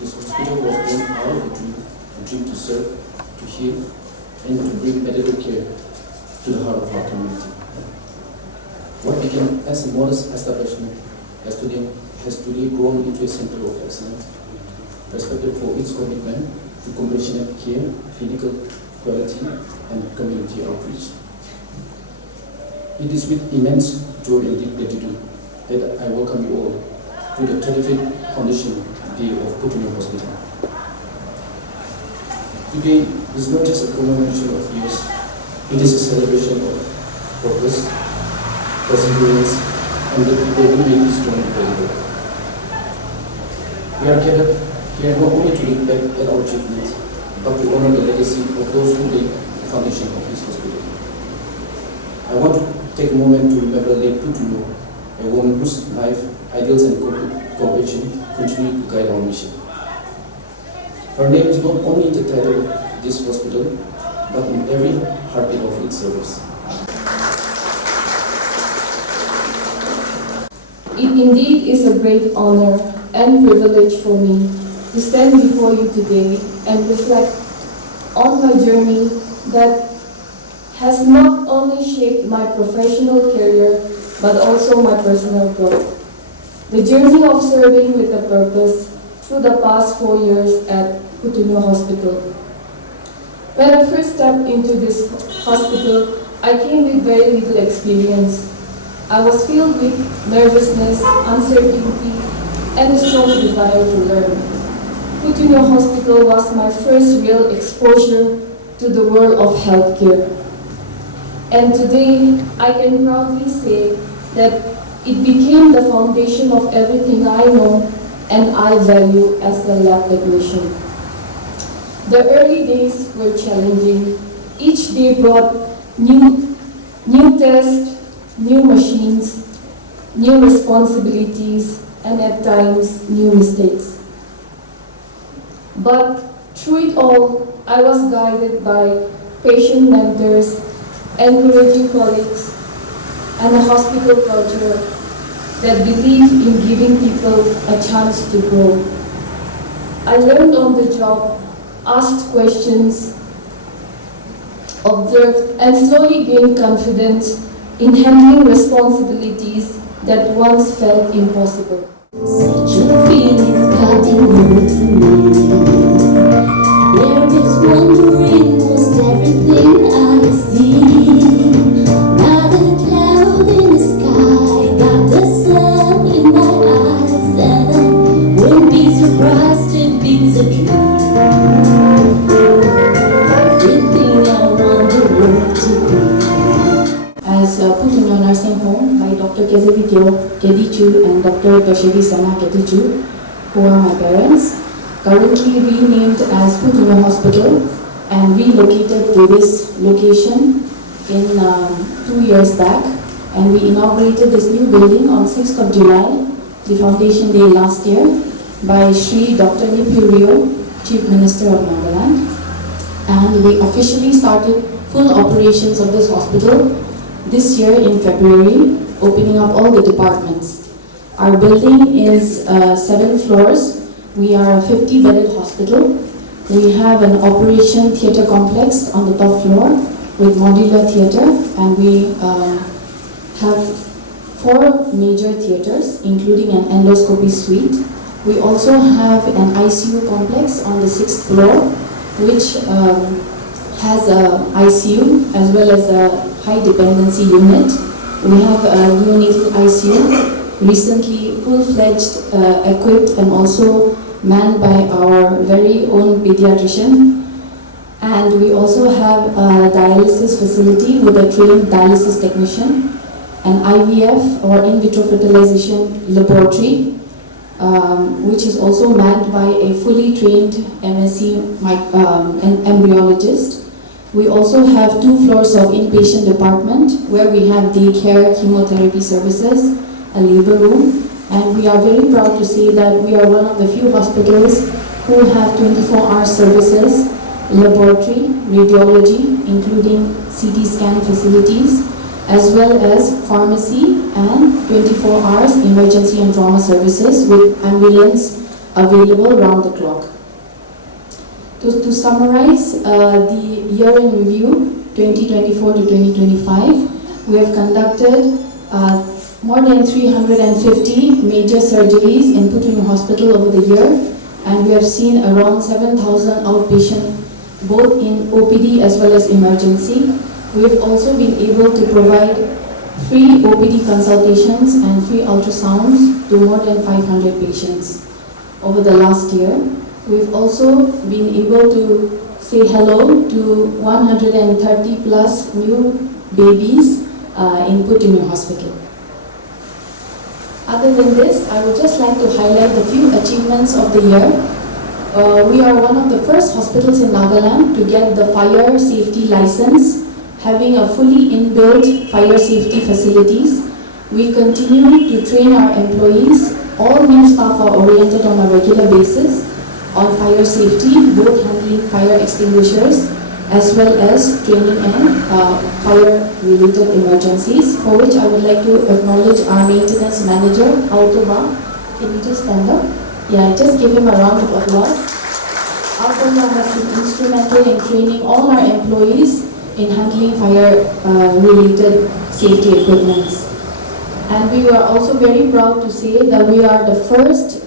This hospital was born out of a dream to serve, to heal, and to bring medical care to the heart of our community. What began as a modest establishment has today grown into a center of excellence, respected for its commitment to compassionate care, clinical quality, and community outreach. It is with immense joy and deep gratitude that I welcome you all to the 35th Foundation Day of Putuonuo Hospital. Today is not just a commemoration of years, it is a celebration of purpose, perseverance, and the people who make this journey possible. We are gathered here not only to look back at our achievements, but to honor the legacy of those who laid the foundation of this hospital. I want to take a moment to remember late Putuonuo, a woman whose life, ideals, and compassion continue to guide our mission. Her name is not only in the title of this hospital, but in every heartbeat of its service. It indeed is a great honor and privilege for me to stand before you today and reflect on my journey that has not only shaped my professional career but also my personal growth. The journey of serving with a purpose through the past 4 years at Putuonuo Hospital. When I first stepped into this hospital, I came with very little experience. I was filled with nervousness, uncertainty, and a strong desire to learn. Putuonuo Hospital was my first real exposure to the world of healthcare. And today, I can proudly say that it became the foundation of everything I know and I value as a lab technician. The early days were challenging. Each day brought new tests, new machines, new responsibilities, and at times, new mistakes. But through it all, I was guided by patient mentors, encouraging colleagues, and a hospital culture that believes in giving people a chance to grow. I learned on the job, asked questions, observed, and slowly gained confidence in handling responsibilities that once felt impossible. Such a feeling's cutting into me. There is wondering most everything I see. Not a cloud in the sky, got the sun in my eyes, and I wouldn't be surprised if it's a dream. Everything I want the world to be. As Putuonuo Nursing Home by Dr. Kezevitio Kedichu and Dr. Toshevi Sana Kedichu, who are my parents, currently renamed as Putuonuo Hospital and relocated to this location in 2 years back, and we inaugurated this new building on 6th of July, the foundation day last year, by Sri Dr. Nipurio, Chief Minister of Nagaland, and we officially started full operations of this hospital this year in February, opening up all the departments. Our building is 7 floors. We are a 50-bedded hospital. We have an operation theatre complex on the top floor with modular theatre, and we have 4 major theatres, including an endoscopy suite. We also have an ICU complex on the 6th floor, which has a ICU as well as a high dependency unit. We have a neonatal ICU, recently full-fledged, equipped and also manned by our very own pediatrician. And we also have a dialysis facility with a trained dialysis technician, an IVF or in vitro fertilization laboratory, which is also manned by a fully trained MSc embryologist. We also have 2 floors of inpatient department where we have daycare, chemotherapy services, a labor room, and we are very proud to say that we are one of the few hospitals who have 24-hour services, laboratory, radiology, including CT scan facilities, as well as pharmacy and 24 hours emergency and trauma services with ambulance available round the clock. To summarize the year in review 2024 to 2025, we have conducted more than 350 major surgeries in Putuonuo Hospital over the year, and we have seen around 7,000 outpatient, both in OPD as well as emergency. We have also been able to provide free OPD consultations and free ultrasounds to more than 500 patients over the last year. We've also been able to say hello to 130 plus new babies in Putuonuo Hospital. Other than this, I would just like to highlight a few achievements of the year. We are one of the first hospitals in Nagaland to get the fire safety license, having a fully inbuilt fire safety facilities. We continue to train our employees. All new staff are oriented on a regular basis on fire safety, both handling fire extinguishers as well as training and fire-related emergencies, for which I would like to acknowledge our maintenance manager, Autoba. Can you just stand up? Yeah, just give him a round of applause. Autoba has been instrumental in training all our employees in handling fire-related safety equipment. And we were also very proud to say that we are the first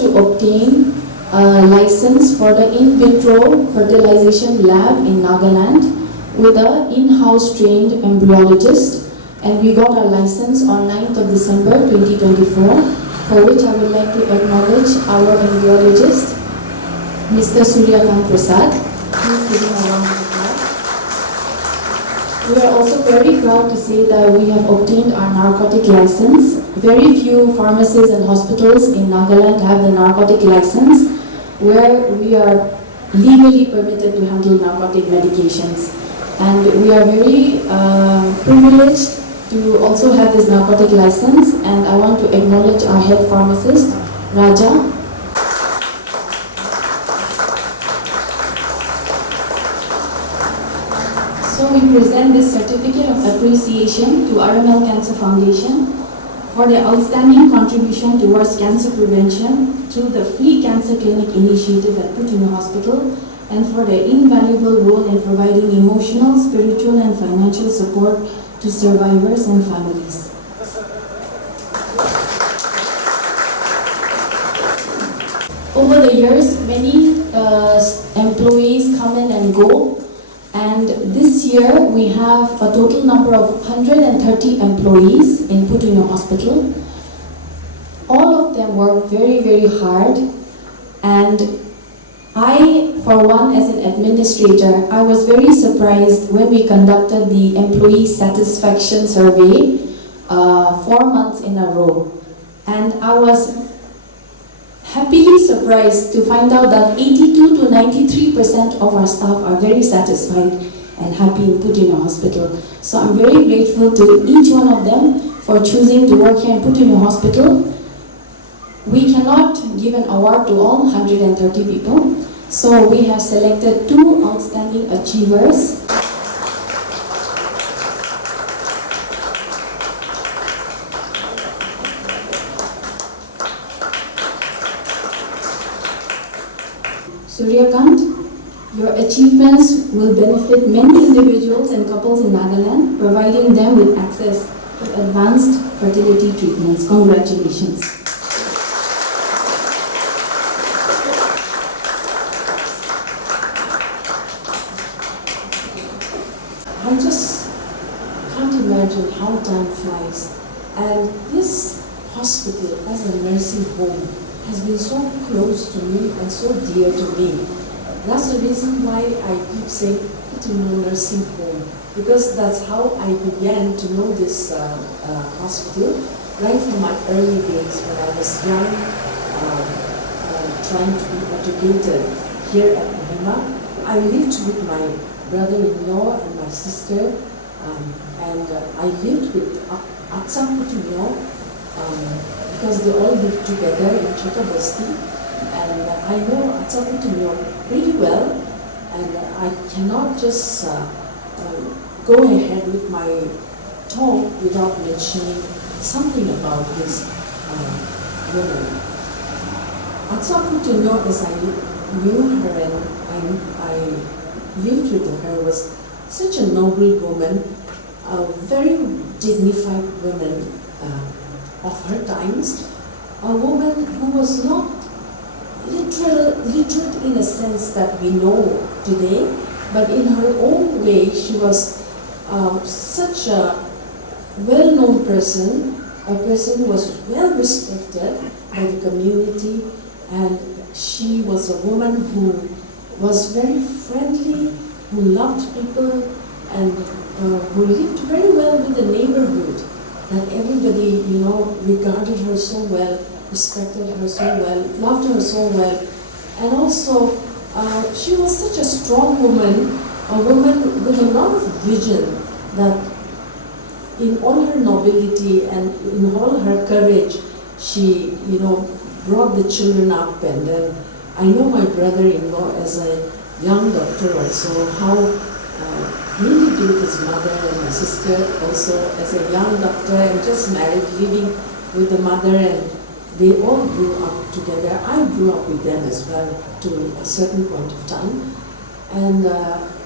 to obtain a license for the in vitro fertilization lab in Nagaland with an in-house trained embryologist, and we got our license on 9th of December 2024, for which I would like to acknowledge our embryologist, Mr. Suryakant Prasad. Please give him a round of applause. We are also very proud to say that we have obtained our narcotic license. Very few pharmacies and hospitals in Nagaland have the narcotic license, where we are legally permitted to handle narcotic medications. And we are very privileged to also have this narcotic license, and I want to acknowledge our head pharmacist, Raja. So we present this certificate of appreciation to RML Cancer Foundation for their outstanding contribution towards cancer prevention through the free cancer clinic initiative at Putuonuo Hospital, and for their invaluable role in providing emotional, spiritual and financial support to survivors and families. Over the years, many employees come in and go, and this year we have a total number of 130 employees in Putuonuo Hospital. All of them work very, very hard, and I, for one, as an administrator, I was very surprised when we conducted the employee satisfaction survey 4 months in a row. And I was happily surprised to find out that 82 to 93% of our staff are very satisfied and happy in Putuonuo Hospital. So I'm very grateful to each one of them for choosing to work here in Putuonuo Hospital. We cannot give an award to all 130 people, so we have selected 2 outstanding achievers. Suryakant, your achievements will benefit many individuals and couples in Nagaland, providing them with access to advanced fertility treatments. Congratulations. I just can't imagine how time flies. And this hospital, as a nursing home, has been so close to me and so dear to me. That's the reason why I keep saying Putuonuo Nursing Home, because that's how I began to know this hospital right from my early days when I was young, trying to be educated here at Mahima. I lived with my brother-in-law and my sister, and I lived with Atsa Putuonuo because they all lived together in Chotabasti, and I know Atsa Putuonuo pretty well, and I cannot just go ahead with my talk without mentioning something about this woman. Atsa Putuonuo, as I knew her and I lived with her, was such a noble woman, a very dignified woman of her times, a woman who was not literate in a sense that we know today, but in her own way she was such a well-known person, a person who was well respected by the community, and she was a woman who was very friendly, who loved people, and who lived very well with the neighborhood, that everybody, regarded her so well, respected her so well, loved her so well. And also, she was such a strong woman, a woman with a lot of vision, that in all her nobility and in all her courage, she, brought the children up. And then I know my brother-in-law as a young doctor also, how he lived with his mother and my sister also as a young doctor and just married, living with the mother, and they all grew up together. I grew up with them as well to a certain point of time. And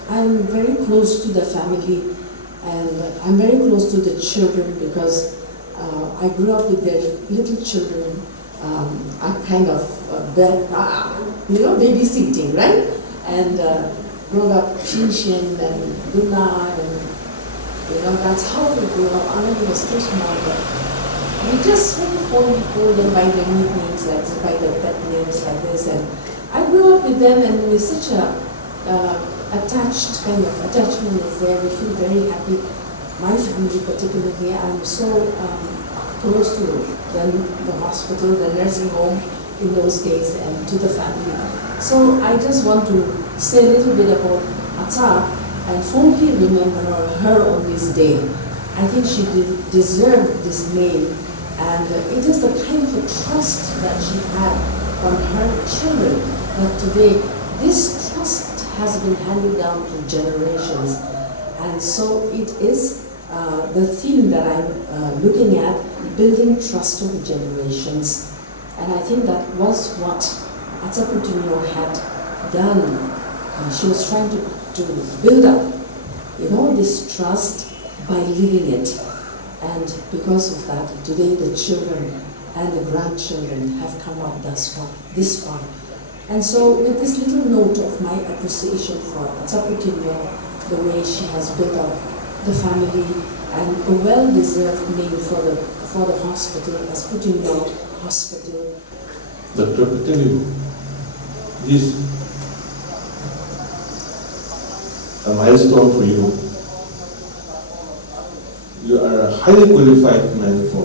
I'm very close to the family, and I'm very close to the children because I grew up with their little children. I kind of babysitting, right? And grew up Shinshin and Luna, and that's how we grew up. Anand was too small, but we just hold them by the nicknames, like by the pet names like this. And I grew up with them, and with such a attached kind of attachment is there. We feel very happy. My family particularly, I'm so close to the hospital, the nursing home in those days, and to the family. So I just want to say a little bit about Atsa and fondly remember her on this day. I think she deserved this name, and it is the kind of trust that she had on her children. But today, this trust has been handed down to generations, and so it is the theme that I'm looking at, building trust over generations. And I think that was what Atsa Putuonuo had done. She was trying to build up, this trust by living it. And because of that, today the children and the grandchildren have come up this far. And so with this little note of my appreciation for Atsa Putuonuo, the way she has built up the family, and a well-deserved name for the hospital as Putuonuo Hospital. Dr. Putuonuo, this is a milestone for you. You are a highly qualified man for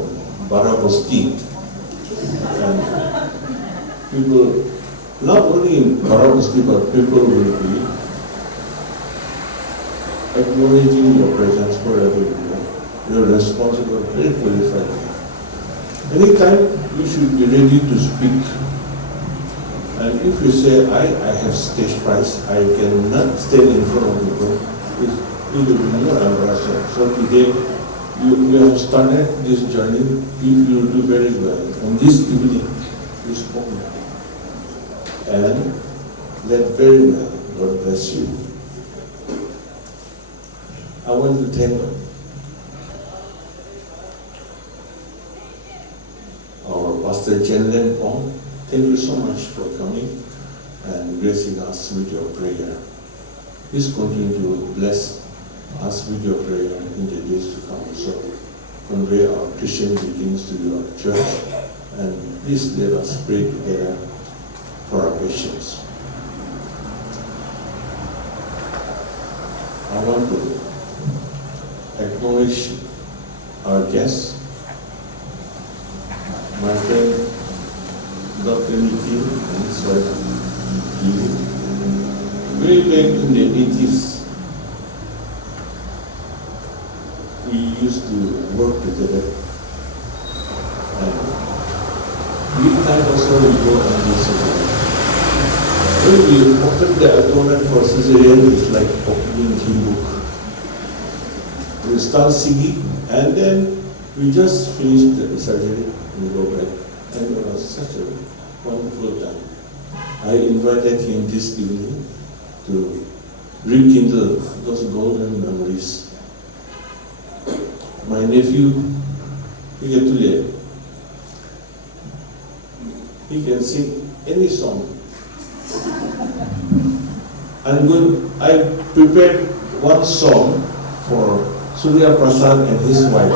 Barabosti. And people, not only in Barabosti, but people will be acknowledging your presence wherever you go. You're responsible, very qualified. Anytime you should be ready to speak. And if you say, I have stage fright, I cannot stand in front of people, it will be more embarrassing. So today, you have started this journey, you will do very well. On this evening, you spoke and led very well. God bless you. I want to thank our Pastor Chen Len Pong. Thank you so much for coming and gracing us with your prayer. Please continue to bless us with your prayer in the days to come. So convey our Christian greetings to your church, and please let us pray together for our patients. I want to acknowledge our guests, my friend Dr. Nikhil and his wife Gili. Way back in the 80s, we used to work together. And midnight also we go and do cesarean. When we open the abdomen for cesarean, it's like opening a book. We start singing, and then we just finished the surgery and go back. And it was such a wonderful time. I invited him this evening to rekindle those golden memories. My nephew, Putuonuo, he can sing any song. I prepared one song for Surya Prasad and his wife.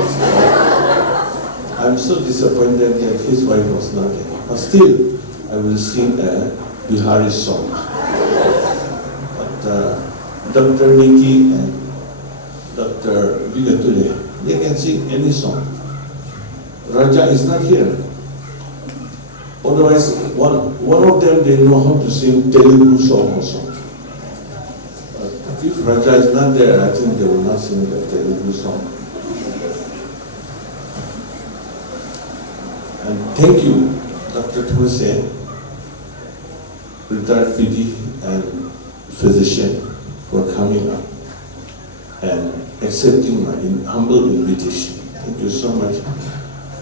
I'm so disappointed that his wife was not there. But still, I will sing a Bihari song. But Dr. Nikki and Dr. Putuonuo, they can sing any song. Raja is not here. Otherwise, one of them, they know how to sing Telugu song also. But if Raja is not there, I think they will not sing the Telugu song. And thank you, Dr. Thursday, retired PD and physician, for coming up and accepting my humble invitation. Thank you so much.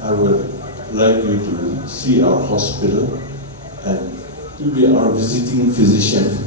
I would like you to see our hospital and to be our visiting physician.